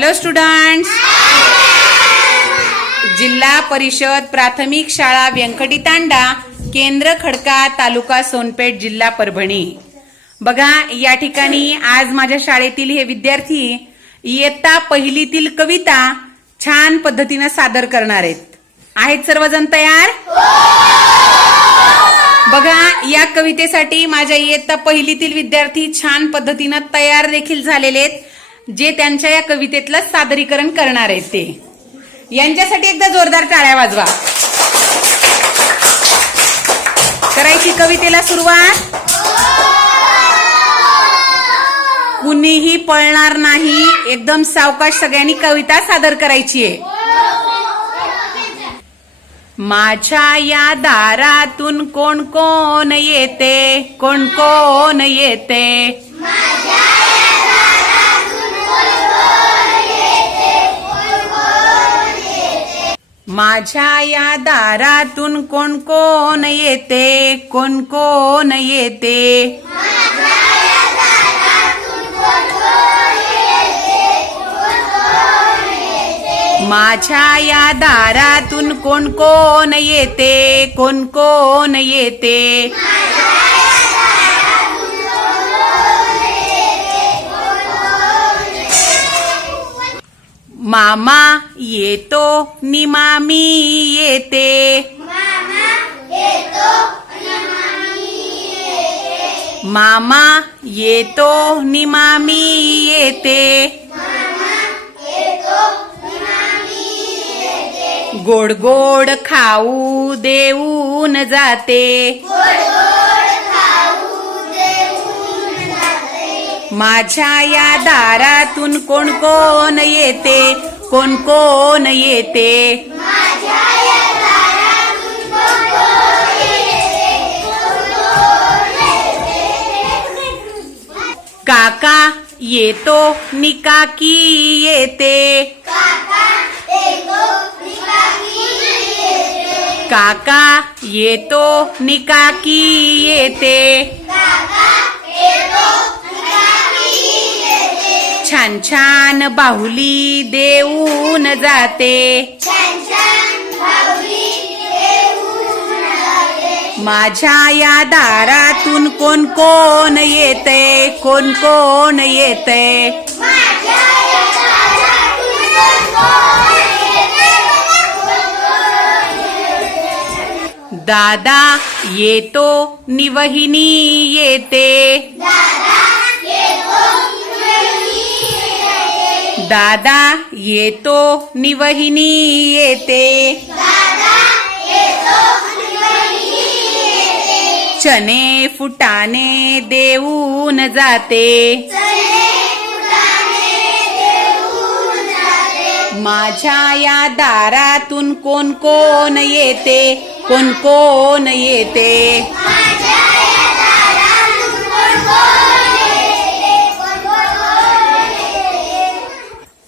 Hello students जिल्हा परिषद प्राथमिक शाळा व्यंकटी तांडा केंद्र खडका तालुका सोनपेठ जिल्हा परभणी. बघा या ठिकाणी आज माझ्या शाळेतील हे विद्यार्थी इयत्ता पहिलीतील कविता छान पद्धतीनं सादर करणार आहेत. आहेत सर्वजण तयार? बघा या कवितेसाठी माझ्या इयत्ता पहिलीतील विद्यार्थी छान पद्धतीनं तयार देखील झालेले आहेत. जे त्यांच्या या कवितेतलं सादरीकरण करणार आहेत ते. यांच्यासाठी एकदा जोरदार टाळ्या वाजवा. करायची कवितेला सुरुवात. कुणीही पळणार नाही एकदम सावकाश सगळ्यांनी कविता सादर करायची आहे. माझ्या या दारातून कोण कोण येते? कोण कोण येते? माझ्या या दारातून कोण कोण येते? कोण कोण येते? माझ्या या दारातून कोण कोण येते? कोण कोण येते? मामा येतो नि मामी येते. मामा येतो नि मामी येते. गोड गोड खाऊ देऊन जाते. माझ्या या दारातून कोण कोण येते? कोण कोण येते? काका येतो निकाकी येते. काका येतो निकाकी येते. छान छान बाहुली देऊन जाते. माझ्या या दारातून कोण कोण येते? कोण कोण येते? दादा येतो निवहिनी येते. दादा येतो निवहिनी येते. चने फुटाने देऊन जाते. माझ्या या दारातून कोण कोण येते? कोण कोण येते?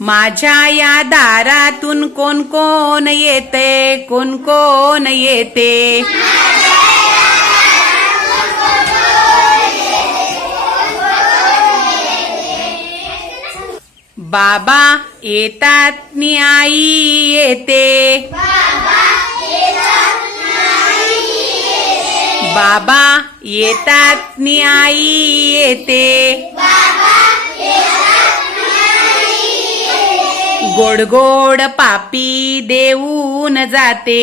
माझ्या या दारातून कोण कोण येते? कोण कोण येते? बाबा येतात नि आई येते. बाबा येतात नि आई येते. गोड गोड पापी देऊन जाते.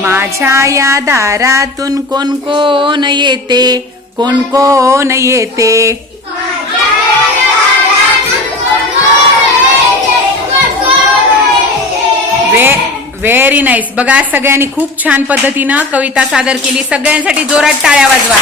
माझ्या या दारातून कोण कोण येते? कोण कोण येते? वे व्हेरी नाईस बघा सगळ्यांनी खूप छान पद्धतीनं कविता सादर केली. सगळ्यांसाठी जोरात टाळ्या वाजवा.